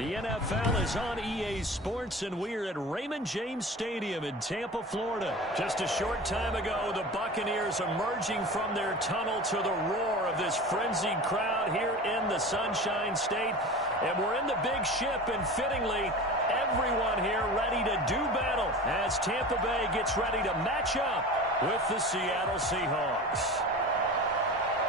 The NFL is on EA Sports, and we're at Raymond James Stadium in Tampa, Florida. Just a short time ago, the Buccaneers emerging from their tunnel to the roar of this frenzied crowd here in the Sunshine State. And we're in the big ship, and fittingly, everyone here ready to do battle as Tampa Bay gets ready to match up with the Seattle Seahawks.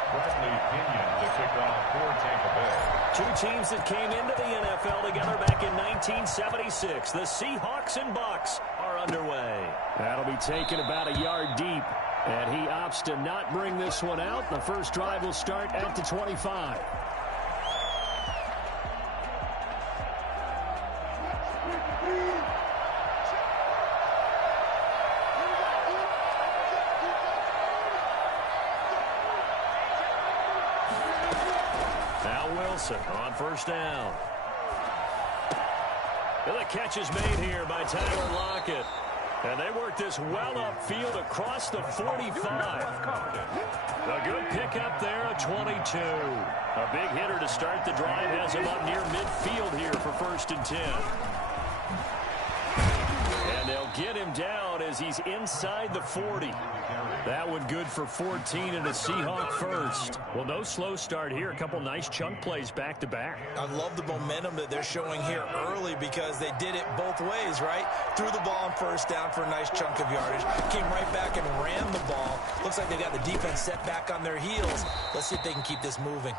Bradley Pinion to kick off for Tampa Bay. Two teams that came into the NFL together back in 1976. The Seahawks and Bucs are underway. That'll be taken about a yard deep, and he opts to not bring this one out. The first drive will start at the 25. On first down. The catch is made here by Tyler Lockett. And they work this well upfield across the 45. A good pickup there at 22. A big hitter to start the drive has him up near midfield here for 1st and 10. And they'll get him down as he's inside the 40. That one good for 14 and a Seahawk first. Well, no slow start here. A couple nice chunk plays back-to-back. I love the momentum that they're showing here early because they did it both ways, right? Threw the ball on first down for a nice chunk of yardage. Came right back and ran the ball. Looks like they got the defense set back on their heels. Let's see if they can keep this moving.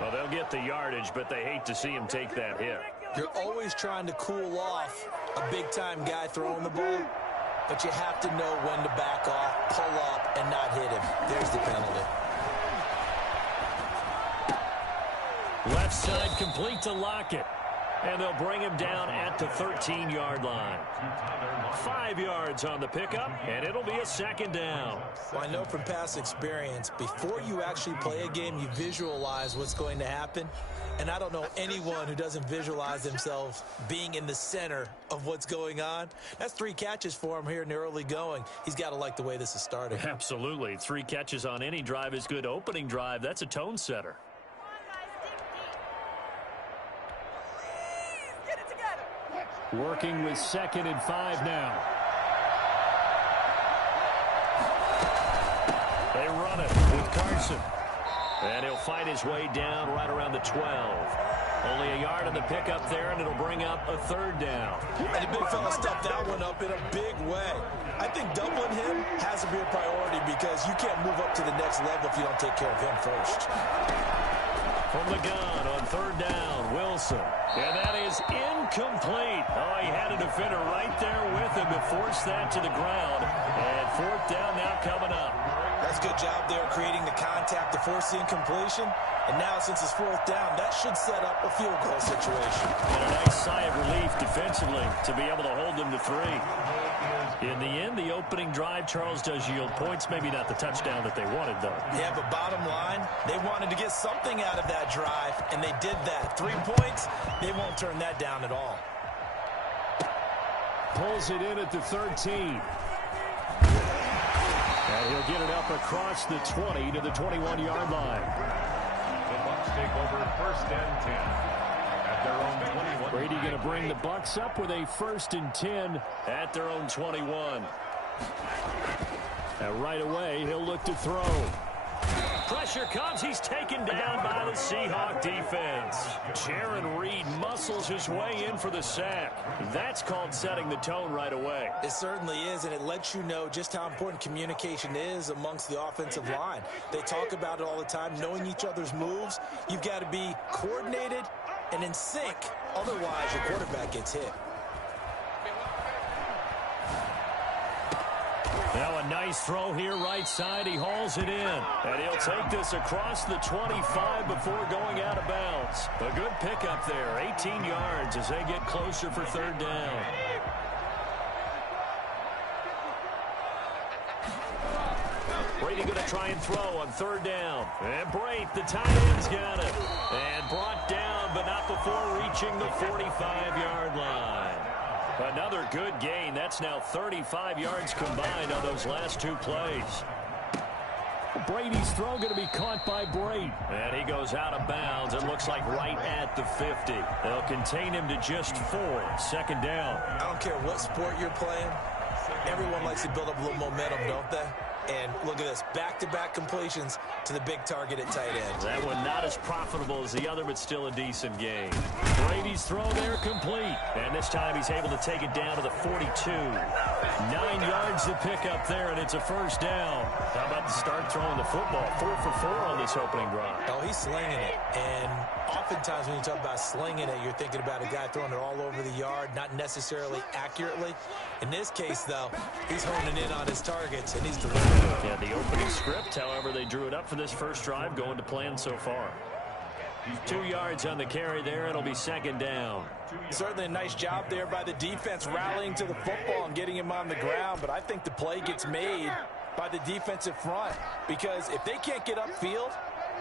Well, they'll get the yardage, but they hate to see him take that hit. You're always trying to cool off a big-time guy throwing the ball. But you have to know when to back off, pull up, and not hit him. There's the penalty. Left side complete to Lockett. And they'll bring him down at the 13-yard line. 5 yards on the pickup, and it'll be a 2nd down. Well, I know from past experience, before you actually play a game, you visualize what's going to happen. And I don't know anyone who doesn't visualize themselves being in the center of what's going on. That's 3 catches for him here in the early going. He's got to like the way this is starting. Absolutely. 3 catches on any drive is good. Opening drive, that's a tone setter. Working with 2nd and 5 now. They run it with Carson. And he'll fight his way down right around the 12. Only a yard on the pickup there, and it'll bring up a 3rd down. And the big fella stuffed that one up in a big way. I think doubling him has to be a priority because you can't move up to the next level if you don't take care of him first. From the gun on 3rd down, Wilson. And that is incomplete. Oh, he had a defender right there with him to force that to the ground. And 4th down now coming up. That's a good job there creating the contact to force the incompletion. And now since it's 4th down, that should set up a field goal situation. And a nice sigh of relief defensively to be able to hold them to 3. In the end, the opening drive, Charles, does yield points. Maybe not the touchdown that they wanted, though. Yeah, but bottom line, they wanted to get something out of that drive, and they did that. 3 points, they won't turn that down at all. Pulls it in at the 13. And he'll get it up across the 20 to the 21-yard line. The Bucs take over 1st and 10 at their own 21. Brady going to bring the Bucs up with a 1st and 10 at their own 21. And right away, he'll look to throw. Pressure comes. He's taken down by the Seahawk defense. Jaron Reed muscles his way in for the sack. That's called setting the tone right away. It certainly is, and it lets you know just how important communication is amongst the offensive line. They talk about it all the time, knowing each other's moves. You've got to be coordinated and in sync. Otherwise, your quarterback gets hit. Now a nice throw here right side. He hauls it in. And he'll take this across the 25 before going out of bounds. A good pickup there. 18 yards as they get closer for 3rd down. Brady going to try and throw on 3rd down. And Brate, the tight end's got it. And brought down, but not before reaching the 45-yard line. Another good gain. That's now 35 yards combined on those last 2 plays. Brady's throw going to be caught by Brady. And he goes out of bounds. It looks like right at the 50. They'll contain him to just 4. Second down. I don't care what sport you're playing. Everyone likes to build up a little momentum, don't they? And look at this, back-to-back completions to the big target at tight end. That one not as profitable as the other, but still a decent game. Brady's throw there complete. And this time he's able to take it down to the 42. 9 yards to pick up there, and it's a first down. How about the start throwing the football? 4 for 4 on this opening drive. Oh, he's slinging it. And oftentimes when you talk about slinging it, you're thinking about a guy throwing it all over the yard, not necessarily accurately. In this case, though, he's honing in on his targets, and he's delivering. Yeah, the opening script, however, they drew it up for this first drive, going to plan so far. 2 yards on the carry there. It'll be second down. Certainly a nice job there by the defense rallying to the football and getting him on the ground, but I think the play gets made by the defensive front because if they can't get upfield,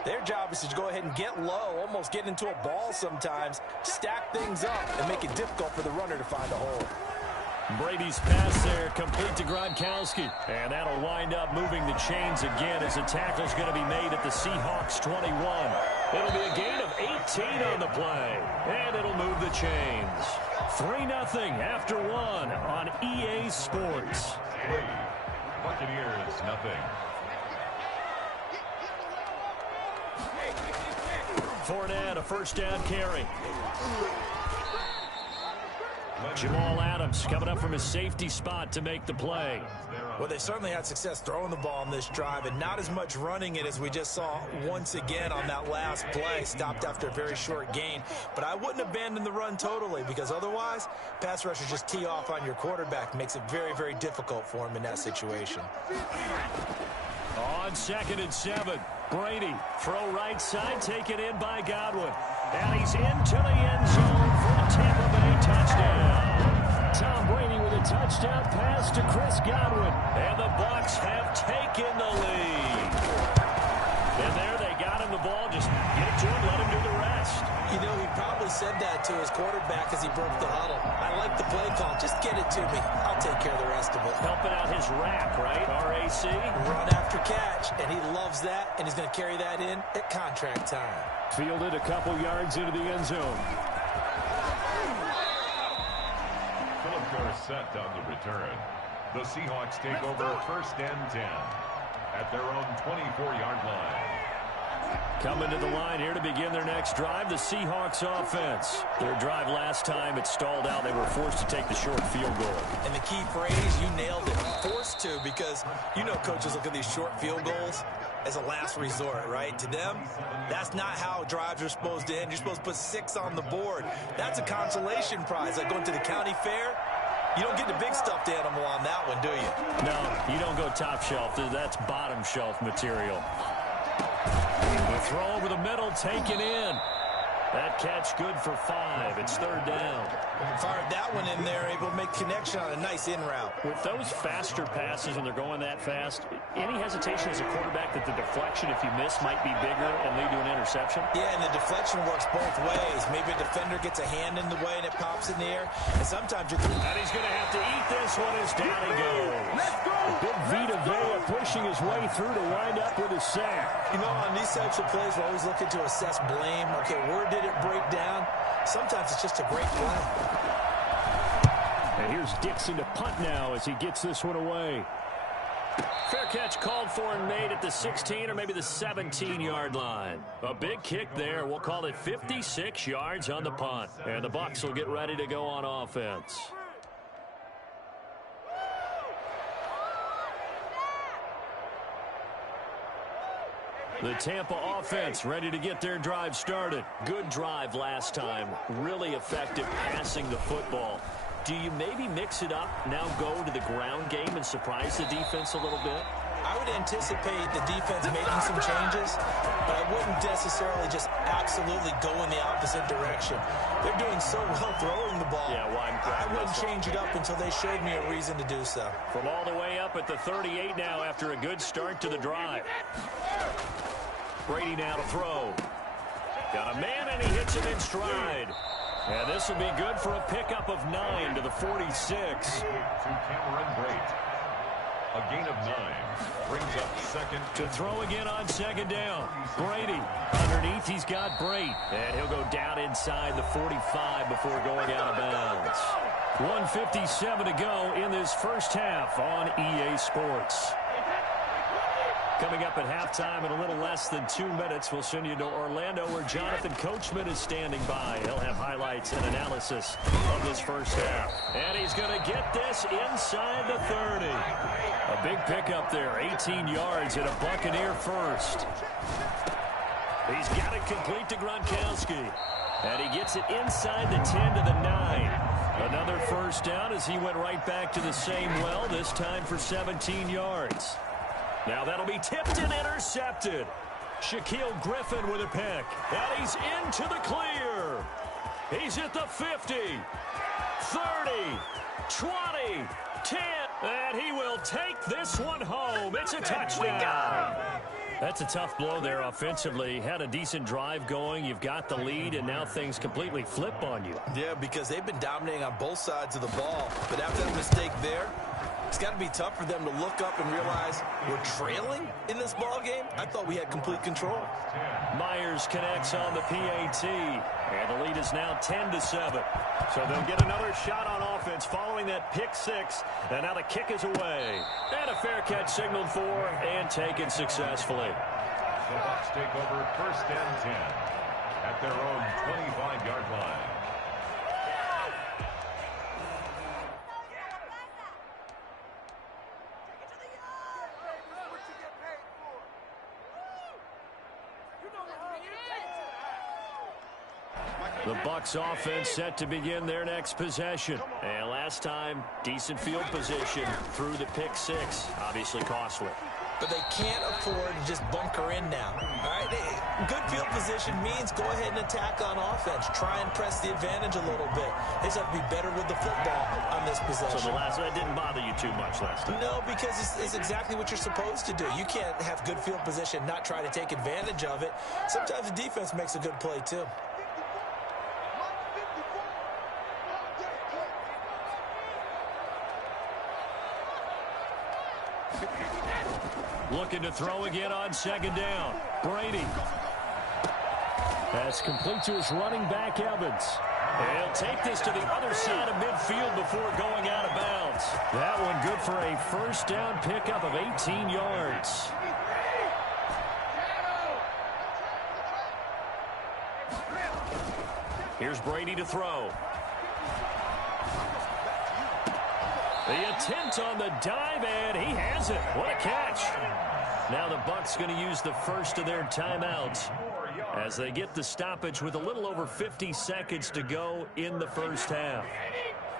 their job is to go ahead and get low, almost get into a ball sometimes, stack things up, and make it difficult for the runner to find a hole. Brady's pass there, complete to Gronkowski. And that'll wind up moving the chains again as the tackle's going to be made at the Seahawks 21. It'll be a gain of 18 on the play. And it'll move the chains. 3-0 after 1 on EA Sports. Buccaneers, nothing. Fournette, a first down carry. Jamal Adams coming up from his safety spot to make the play. Well, they certainly had success throwing the ball on this drive and not as much running it as we just saw once again on that last play. Stopped after a very short gain. But I wouldn't abandon the run totally because otherwise, pass rushers just tee off on your quarterback. Makes it very, very difficult for him in that situation. On 2nd and 7, Brady, throw right side, taken in by Godwin. And he's into the end zone for a Tampa Bay touchdown. Tom Brady with a touchdown pass to Chris Godwin. And the Bucs have taken the lead. And there they got him the ball. Just get it to him, let him do the rest. You know, he probably said that to his quarterback as he broke the huddle. I like the play call. Just get it to me. I'll take care of the rest of it. Helping out his RAC, right? R-A-C. Run after catch. And he loves that. And he's going to carry that in at contract time. Fielded a couple yards into the end zone. Set on the return. The Seahawks take over 1st and 10 at their own 24-yard line. Coming to the line here to begin their next drive, the Seahawks offense. Their drive last time, it stalled out. They were forced to take the short field goal. And the key phrase, you nailed it, forced to, because you know coaches look at these short field goals as a last resort, right? To them, that's not how drives are supposed to end. You're supposed to put 6 on the board. That's a consolation prize, like going to the county fair. You don't get the big stuffed animal on that one, do you? No, you don't go top shelf. That's bottom shelf material. The throw over the middle, taken in. That catch good for 5. It's 3rd down. Fired that one in there, able to make connection on a nice in route. With those faster passes when they're going that fast, any hesitation as a quarterback that the deflection, if you miss, might be bigger and lead to an interception? Yeah, and the deflection works both ways. Maybe a defender gets a hand in the way and it pops in the air. And sometimes you're... And he's going to have to eat this one as down he goes. Let's go! Big Vita Vea pushing his way through to wind up with a sack. You know, on these types of plays, we're always looking to assess blame. Okay, where did it break down? Sometimes it's just a great play. And here's Dixon to punt now as he gets this one away. Fair catch called for and made at the 16 or maybe the 17-yard line. A big kick there. We'll call it 56 yards on the punt. And the Bucs will get ready to go on offense. The Tampa offense ready to get their drive started. Good drive last time. Really effective passing the football. Do you maybe mix it up, now go to the ground game and surprise the defense a little bit? I would anticipate the defense making some changes, but I wouldn't necessarily just absolutely go in the opposite direction. They're doing so well throwing the ball. Yeah, well, I wouldn't change it up until they showed me a reason to do so. From all the way up at the 38 now after a good start to the drive. Brady now to throw. Got a man and he hits him in stride. And this will be good for a pickup of 9 to the 46. To Cameron Brate. A gain of 9. Brings up second. To throw again on second down. Brady. Underneath, he's got Brate. And he'll go down inside the 45 before going out of bounds. 1:57 to go in this first half on EA Sports. Coming up at halftime in a little less than 2 minutes, we'll send you to Orlando where Jonathan Coachman is standing by. He'll have highlights and analysis of this first half. And he's going to get this inside the 30. A big pickup there, 18 yards and a Buccaneer first. He's got it complete to Gronkowski. And he gets it inside the 10 to the 9. Another first down as he went right back to the same well, this time for 17 yards. Now that'll be tipped and intercepted. Shaquille Griffin with a pick. And he's into the clear. He's at the 50, 30, 20, 10. And he will take this one home. It's a touchdown. That's a tough blow there offensively. Had a decent drive going. You've got the lead, and now things completely flip on you. Yeah, because they've been dominating on both sides of the ball. But after that mistake there, it's got to be tough for them to look up and realize we're trailing in this ball game. I thought we had complete control. Myers connects on the PAT, and the lead is now 10-7. So they'll get another shot on offense following that pick six, and now the kick is away. And a fair catch signaled for and taken successfully. The Bucs take over first and 10 at their own 25-yard line. The Bucs offense set to begin their next possession. And last time, decent field position through the pick six. Obviously costly. But they can't afford to just bunker in now. All right, good field position means go ahead and attack on offense. Try and press the advantage a little bit. They just have to be better with the football on this possession. So that didn't bother you too much last time? No, because it's exactly what you're supposed to do. You can't have good field position, not try to take advantage of it. Sometimes the defense makes a good play too. Looking to throw again on second down. Brady. That's complete to his running back, Evans. He'll take this to the other side of midfield before going out of bounds. That one good for a first down pickup of 18 yards. Here's Brady to throw. The attempt on the dive, and he has it. What a catch. Now the Bucs going to use the first of their timeouts as they get the stoppage with a little over 50 seconds to go in the first half.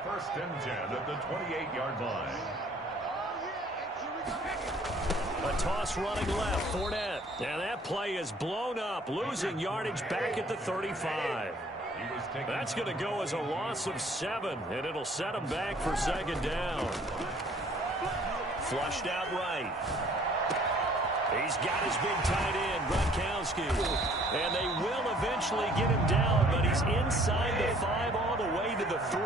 First and 10 at the 28-yard line. A toss running left, Fournette. And that play is blown up, losing yardage back at the 35. That's going to go as a loss of 7, and it'll set him back for second down. Flushed out right. He's got his big tight end, Gronkowski. And they will eventually get him down, but he's inside the 5 all the way to the 3.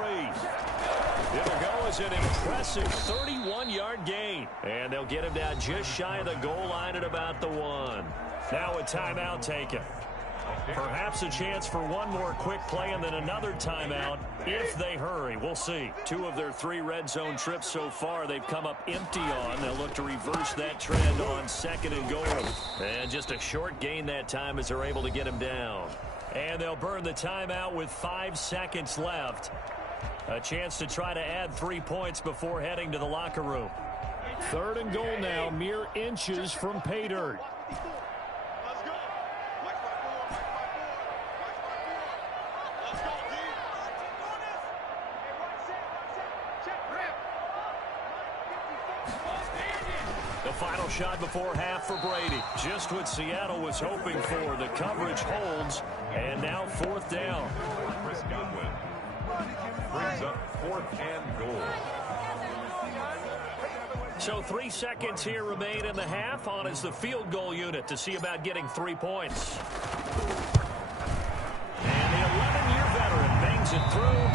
It'll go as an impressive 31-yard gain. And they'll get him down just shy of the goal line at about the 1. Now a timeout taken. Perhaps a chance for one more quick play and then another timeout if they hurry. We'll see. 2 of their 3 red zone trips so far they've come up empty on. They'll look to reverse that trend on second and goal. And just a short gain that time as they're able to get him down. And they'll burn the timeout with 5 seconds left. A chance to try to add 3 points before heading to the locker room. 3rd and goal now, mere inches from pay dirt. Final shot before half for Brady. Just what Seattle was hoping for. The coverage holds, and now 4th down. Chris Godwin brings up 4th and goal. So 3 seconds here remain in the half. On is the field goal unit to see about getting 3 points. And the 11-year veteran bangs it through.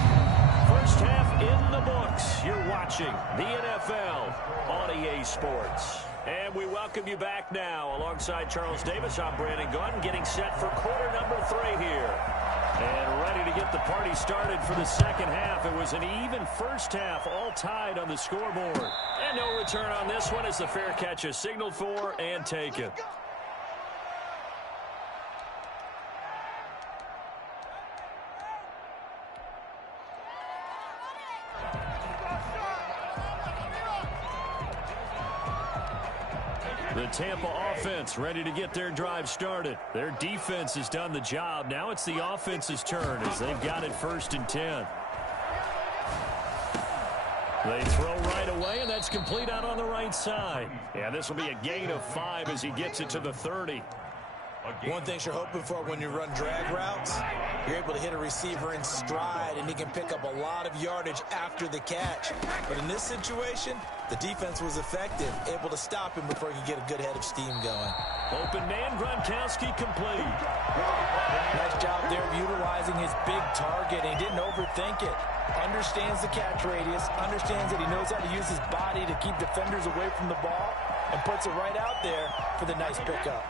First half in the books. You're watching the NFL on EA Sports. And we welcome you back now. Alongside Charles Davis, I'm Brandon Gaudin, getting set for quarter number 3 here. And ready to get the party started for the second half. It was an even first half, all tied on the scoreboard. And no return on this one as the fair catch is signaled for and taken. The Tampa offense ready to get their drive started. Their defense has done the job. Now it's the offense's turn as they've got it 1st and 10. They throw right away, and that's complete out on the right side. Yeah, this will be a gain of 5 as he gets it to the 30. One thing you're hoping for when you run drag routes, you're able to hit a receiver in stride, and he can pick up a lot of yardage after the catch. But in this situation, the defense was effective, able to stop him before he could get a good head of steam going. Open man, Gronkowski complete. Nice job there of utilizing his big target. He didn't overthink it. Understands the catch radius, understands that he knows how to use his body to keep defenders away from the ball, and puts it right out there for the nice pickup.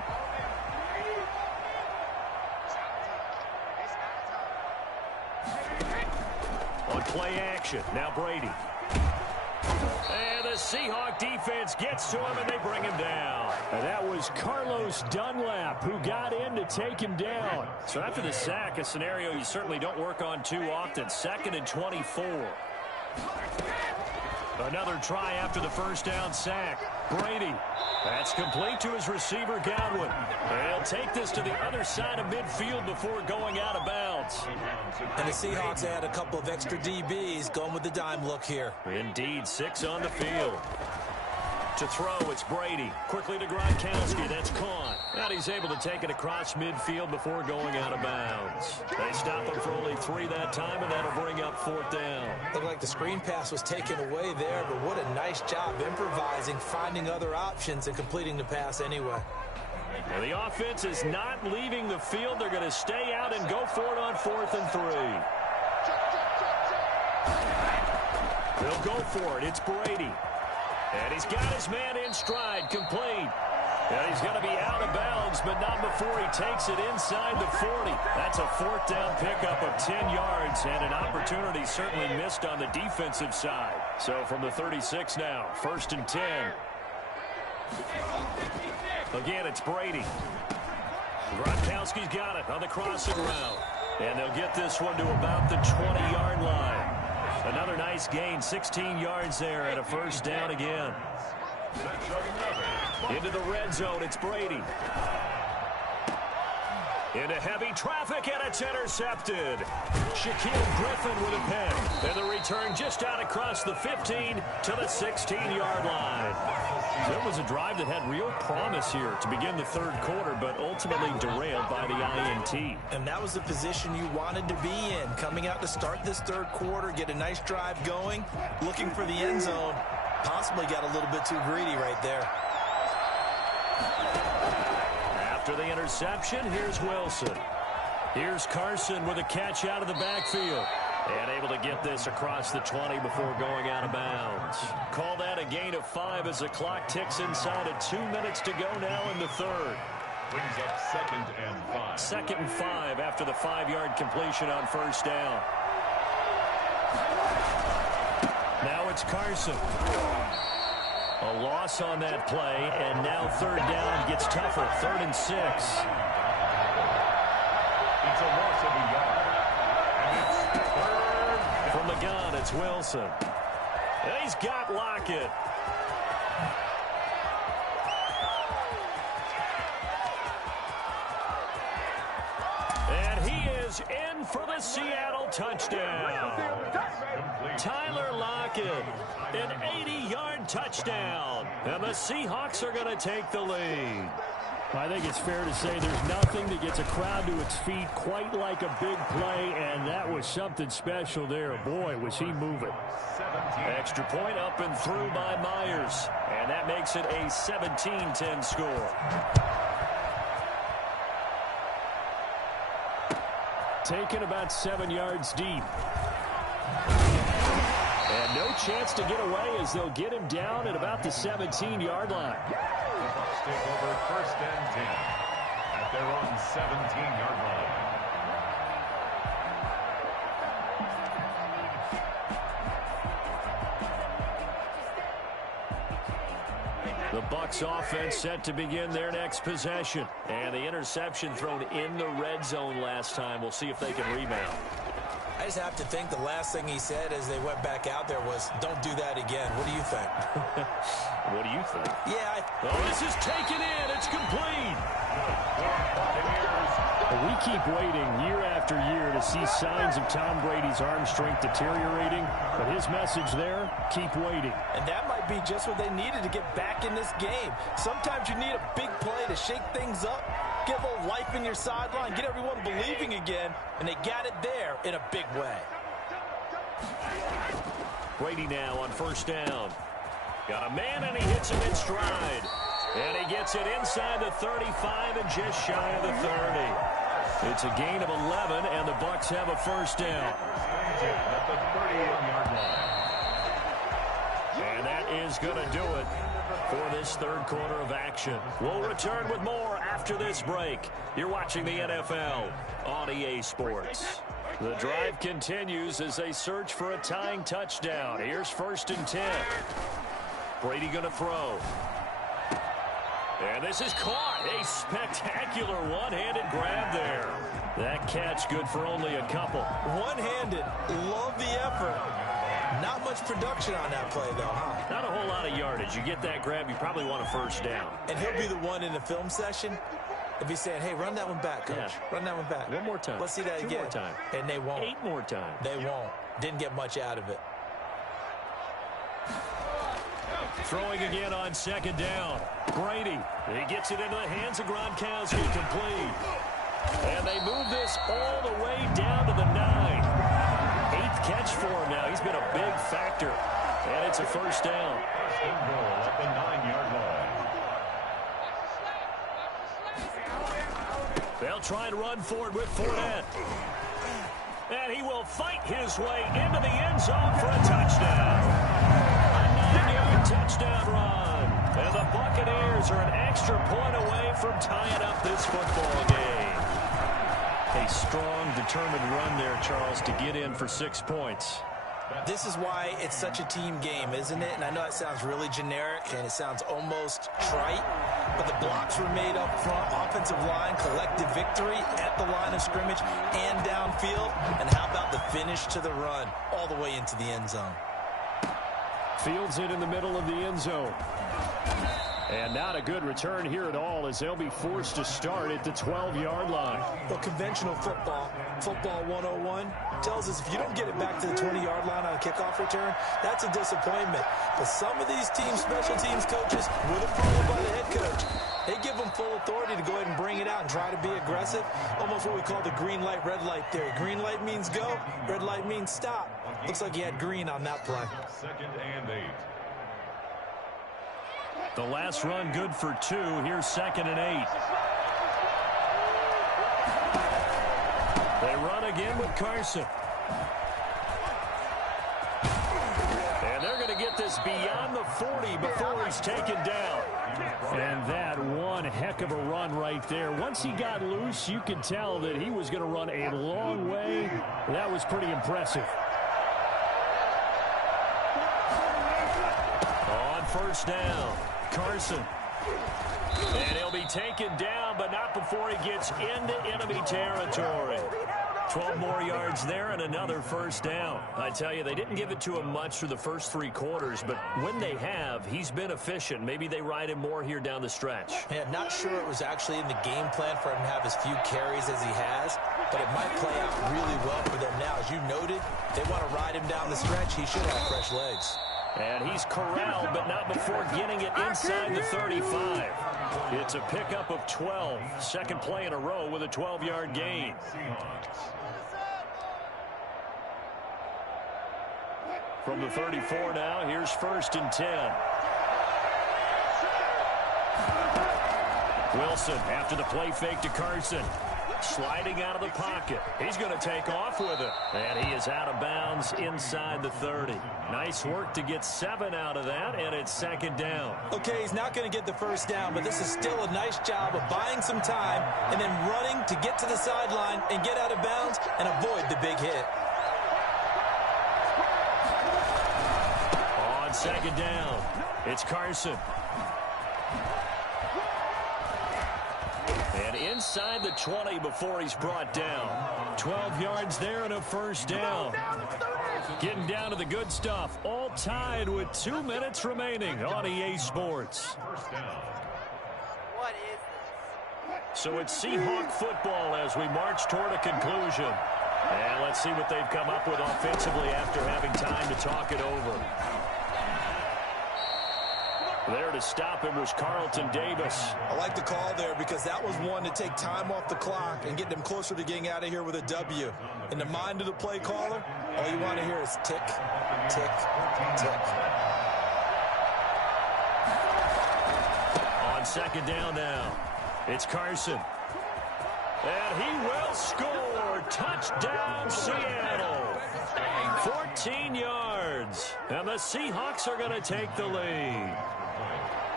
On play action, now Brady. And the Seahawk defense gets to him, and they bring him down. And that was Carlos Dunlap who got in to take him down. So after the sack, a scenario you certainly don't work on too often. 2nd and 24. Another try after the first down sack. Brady. That's complete to his receiver, Godwin. And he'll take this to the other side of midfield before going out of bounds. And the Seahawks had a couple of extra DBs going with the dime look here. Indeed, 6 on the field. To throw, it's Brady. Quickly to Gronkowski. That's caught. And he's able to take it across midfield before going out of bounds. They stop him for only 3 that time, and that'll bring up 4th down. Looked like the screen pass was taken away there, but what a nice job improvising, finding other options, and completing the pass anyway. And the offense is not leaving the field. They're going to stay out and go for it on 4th and 3. They'll go for it. It's Brady. And he's got his man in stride, complete. And he's going to be out of bounds, but not before he takes it inside the 40. That's a 4th down pickup of 10 yards, and an opportunity certainly missed on the defensive side. So from the 36 now, 1st and 10. Again, it's Brady. Gronkowski's got it on the crossing route. And they'll get this one to about the 20-yard line. Another nice gain, 16 yards there, and a 1st down again. Into the red zone, it's Brady. Into heavy traffic, and it's intercepted. Shaquille Griffin with a pick. And the return just out across the 15 to the 16-yard line. So it was a drive that had real promise here to begin the 3rd quarter, but ultimately derailed by the INT. And that was the position you wanted to be in. Coming out to start this 3rd quarter, get a nice drive going, looking for the end zone. Possibly got a little bit too greedy right there. After the interception, here's Wilson. Here's Carson with a catch out of the backfield. And able to get this across the 20 before going out of bounds. Call that a gain of 5 as the clock ticks inside of 2 minutes to go now in the 3rd. Brings up 2nd and 5. 2nd and 5 after the 5-yard completion on 1st down. Now it's Carson. A loss on that play, and now 3rd down gets tougher. 3rd and 6. It's a loss of a yard. And it's 3rd. From the gun, it's Wilson. And he's got Lockett. And he is in for the Seattle touchdown. Tyler Lockett, an 80-yard touchdown. And the Seahawks are going to take the lead. I think it's fair to say there's nothing that gets a crowd to its feet quite like a big play, and that was something special there. Boy, was he moving. Extra point up and through by Myers, and that makes it a 17-10 score. Taken about 7 yards deep. And no chance to get away as they'll get him down at about the 17-yard line. The Bucs take over 1st and 10 at their own 17-yard line. The Bucs offense set to begin their next possession. And the interception thrown in the red zone last time. We'll see if they can rebound. I just have to think the last thing he said as they went back out there was, don't do that again. What do you think? What do you think? Yeah. Oh, this is taken in. It's complete. We keep waiting year after year to see signs of Tom Brady's arm strength deteriorating. But his message there, keep waiting. And that might be just what they needed to get back in this game. Sometimes you need a big play to shake things up, get a little life in your sideline, get everyone believing again, and they got it there in a big way. Brady now on 1st down. Got a man, and he hits him in stride. And he gets it inside the 35 and just shy of the 30. It's a gain of 11, and the Bucs have a 1st down. At the 31-yard line. And that is going to do it for this 3rd quarter of action. We'll return with more after this break. You're watching the NFL on EA Sports. The drive continues as they search for a tying touchdown. Here's 1st and 10. Brady going to throw. And this is caught. A spectacular one-handed grab there. That catch good for only a couple. One-handed. Love the effort. Not much production on that play, though, huh? Not a whole lot of yardage. You get that grab, you probably want a 1st down. And he'll be the one in the film session. If he's saying, hey, run that one back, coach. Yeah. Run that one back. One more time. Let's see that 2 again. more time. And they won't. 8 more times. They won't. Didn't get much out of it. Throwing again on 2nd down. Brady. He gets it into the hands of Gronkowski. Complete. And they move this all the way down to the 9. 8th catch for him now. He's been a big factor. And it's a 1st down. 1st and goal at the 9-yard line. They'll try and run forward with Fournette. And he will fight his way into the end zone for a touchdown. A 9-yard touchdown run. And the Buccaneers are an extra point away from tying up this football game. A strong, determined run there, Charles, to get in for 6 points. This is why it's such a team game, isn't it? And I know it sounds really generic and it sounds almost trite, but the blocks were made up front, offensive line, collective victory at the line of scrimmage and downfield. And how about the finish to the run all the way into the end zone? Fields it in the middle of the end zone. And not a good return here at all as they'll be forced to start at the 12-yard line. Well, conventional football 101, tells us if you don't get it back to the 20-yard line on a kickoff return, that's a disappointment. But some of these team special teams coaches, with approval by the head coach, they give them full authority to go ahead and bring it out and try to be aggressive. Almost what we call the green light, red light theory. Green light means go, red light means stop. Looks like he had green on that play. 2nd and 8. The last run good for 2. Here's 2nd and 8. They run again with Carson. And they're going to get this beyond the 40 before he's taken down. And that one heck of a run right there. Once he got loose, you could tell that he was going to run a long way. That was pretty impressive. On 1st down. Carson. And he'll be taken down, but not before he gets into enemy territory. 12 more yards there and another 1st down. I tell you, they didn't give it to him much through the first 3 quarters, but when they have, he's been efficient. Maybe they ride him more here down the stretch. Yeah, not sure it was actually in the game plan for him to have as few carries as he has, but it might play out really well for them now. As you noted, they want to ride him down the stretch. He should have fresh legs. And he's corralled, but not before getting it inside the 35. It's a pickup of 12. Second play in a row with a 12-yard gain. From the 34 now, here's 1st and 10. Wilson after the play fake to Carson. Sliding out of the pocket. He's going to take off with it. And he is out of bounds inside the 30. Nice work to get 7 out of that, and it's second down. Okay, he's not going to get the first down, but this is still a nice job of buying some time and then running to get to the sideline and get out of bounds and avoid the big hit. On second down, it's Carson. And inside the 20 before he's brought down. 12 yards there and a first down. Getting down to the good stuff. All tied with 2 minutes remaining on EA Sports. What is this? So it's Seahawk football as we march toward a conclusion. And let's see what they've come up with offensively after having time to talk it over. There to stop him was Carlton Davis. I like the call there because that was one to take time off the clock and get them closer to getting out of here with a W. In the mind of the play caller, all you want to hear is tick, tick, tick. On second down now, it's Carson. And he will score. Touchdown, Seattle. 14 yards. And the Seahawks are going to take the lead.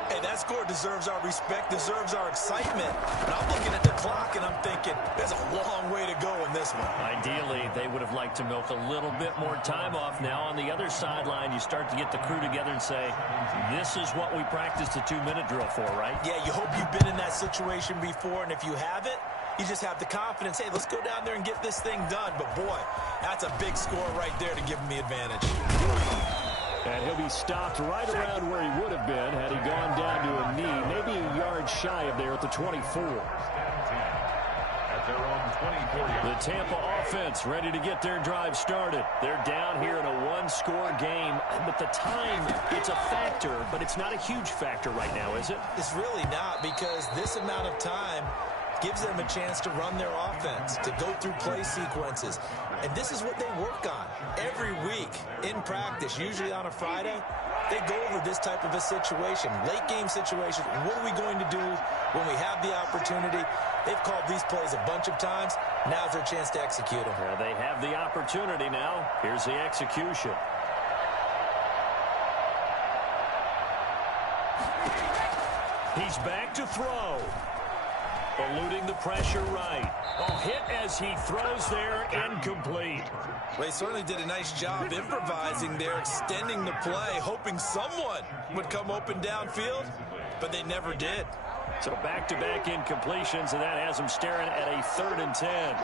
Hey, that score deserves our respect, deserves our excitement. And I'm looking at the clock, and I'm thinking, there's a long way to go in this one. Ideally, they would have liked to milk a little bit more time off. Now, on the other sideline, you start to get the crew together and say, this is what we practiced a 2-minute drill for, right? Yeah, you hope you've been in that situation before, and if you haven't, you just have the confidence, hey, let's go down there and get this thing done. But, boy, that's a big score right there to give them the advantage. And he'll be stopped right around where he would have been had he gone down to a knee, maybe a yard shy of there at the 24. At their own 24-yard. The Tampa offense ready to get their drive started. They're down here in a one-score game, but the time, it's a factor, but it's not a huge factor right now, is it? It's really not, because this amount of time gives them a chance to run their offense, to go through play sequences. And this is what they work on every week in practice, usually on a Friday. They go over this type of a situation, late game situation. What are we going to do when we have the opportunity? They've called these plays a bunch of times. Now's their chance to execute them. Well, they have the opportunity now. Here's the execution. He's back to throw. Eluding the pressure right. Oh, hit as he throws there, incomplete. Well, he certainly did a nice job improvising there, extending the play, hoping someone would come open downfield, but they never did. So back-to-back incompletions, and that has him staring at a 3rd and 10.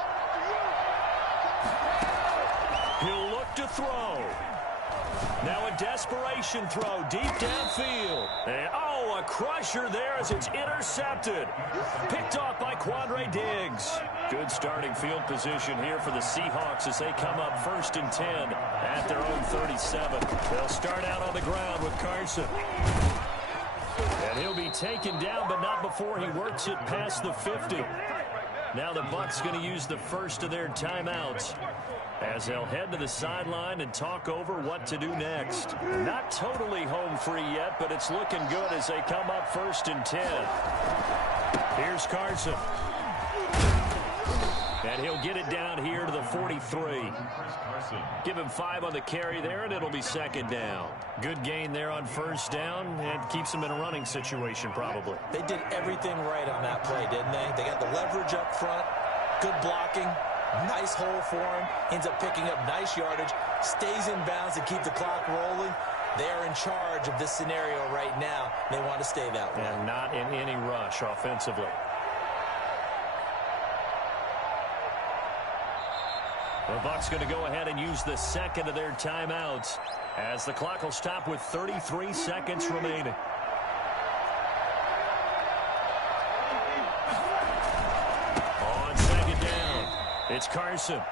He'll look to throw. Now a desperation throw deep downfield. And, oh, a crusher there as it's intercepted. Picked off by Quandre Diggs. Good starting field position here for the Seahawks as they come up 1st and 10 at their own 37. They'll start out on the ground with Carson. And he'll be taken down, but not before he works it past the 50. Now the Bucs going to use the first of their timeouts as they'll head to the sideline and talk over what to do next. Not totally home free yet, but it's looking good as they come up 1st and 10. Here's Carson. And he'll get it down here to the 43. Give him 5 on the carry there, and it'll be 2nd down. Good gain there on 1st down, and keeps him in a running situation probably. They did everything right on that play, didn't they? They got the leverage up front, good blocking, nice hole for him, ends up picking up nice yardage, stays in bounds to keep the clock rolling. They are in charge of this scenario right now. They want to stay that way. And not in any rush offensively. The Bucs going to go ahead and use the 2nd of their timeouts as the clock will stop with 33 seconds remaining. On 2nd down, it's Carson.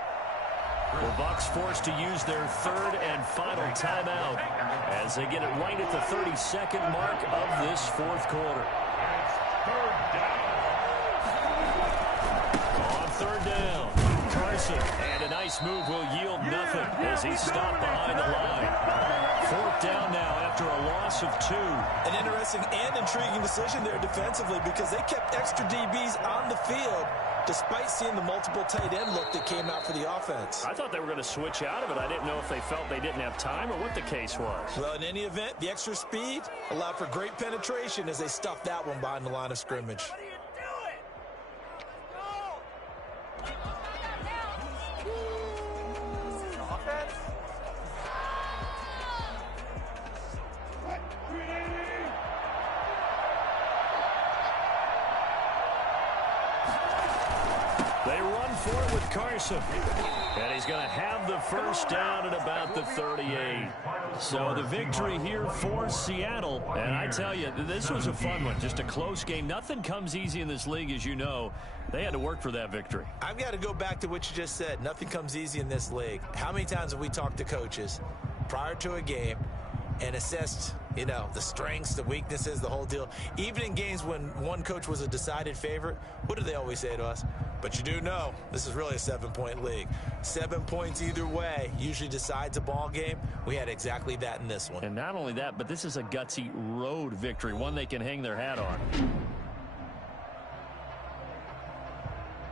The Bucs forced to use their 3rd and final timeout as they get it right at the 32nd mark of this 4th quarter. On 3rd down, Carson, and a nice move will yield nothing as he's stopped behind the line. 4th down now after a loss of 2. An interesting and intriguing decision there defensively because they kept extra DBs on the field despite seeing the multiple tight end look that came out for the offense. I thought they were going to switch out of it. I didn't know if they felt they didn't have time or what the case was. Well, in any event, the extra speed allowed for great penetration as they stuffed that one behind the line of scrimmage. They run for it with Carson. And he's going to have the first down at about the 38. So the victory here for Seattle. And I tell you, this was a fun one. Just a close game. Nothing comes easy in this league, as you know. They had to work for that victory. I've got to go back to what you just said. Nothing comes easy in this league. How many times have we talked to coaches prior to a game and assessed, you know, the strengths, the weaknesses, the whole deal? Even in games when one coach was a decided favorite, what do they always say to us? But you do know this is really a 7-point league. 7 points either way usually decides a ball game. We had exactly that in this one. And not only that, but this is a gutsy road victory, one they can hang their hat on.